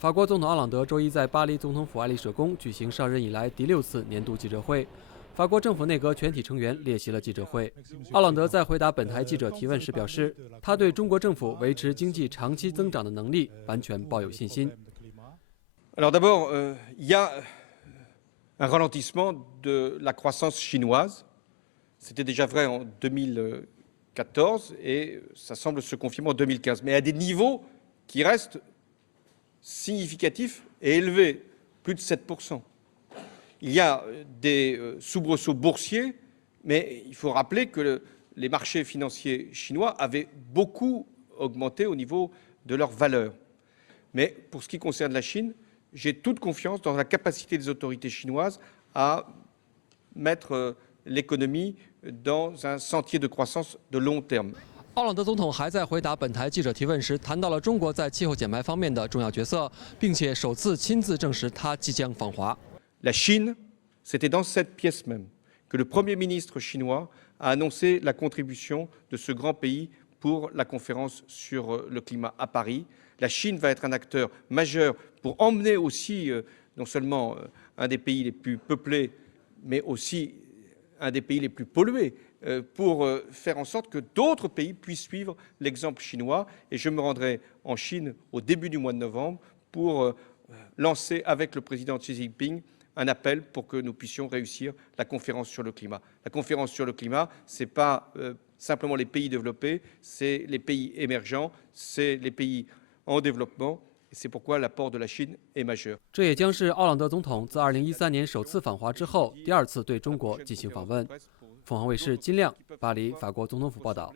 法国总统奥朗德周一在巴黎总统府爱丽舍宫举行上任以来第6次年度记者会，法国政府内阁全体成员列席了记者会。奥朗德在回答本台记者提问时表示，他对中国政府维持经济长期增长的能力完全抱有信心。Alors d'abord, il y a un ralentissement de la croissance chinoise. C'était déjà vrai en 2014 et ça semble se confirmer en 2015, mais à des niveaux qui restent significatifs et élevés, plus de 7%. Il y a des soubresauts boursiers, mais il faut rappeler que les marchés financiers chinois avaient beaucoup augmenté au niveau de leur valeur. Mais pour ce qui concerne la Chine, j'ai toute confiance dans la capacité des autorités chinoises à mettre l'économie dans un sentier de croissance de long terme. 奥朗德总统还在回答本台记者提问时，谈到了中国在气候减排方面的重要角色，并且首次亲自证实他即将访华。La Chine, c'était dans cette pièce même que le Premier ministre chinois a annoncé la contribution de ce grand pays pour la conférence sur le climat à Paris. La Chine va être un acteur majeur pour emmener aussi non seulement un des pays les plus peuplés, mais aussi un des pays les plus pollués, pour faire en sorte que d'autres pays puissent suivre l'exemple chinois. Et je me rendrai en Chine au début du mois de novembre pour lancer avec le président Xi Jinping un appel pour que nous puissions réussir la conférence sur le climat. La conférence sur le climat, ce n'est pas simplement les pays développés, c'est les pays émergents, c'est les pays en développement. Et c'est pourquoi l'apport de la Chine est majeur. 这也将是奥朗德总统自2013年首次访华之后第2次对中国进行访问。凤凰卫视金亮，巴黎，法国总统府报道。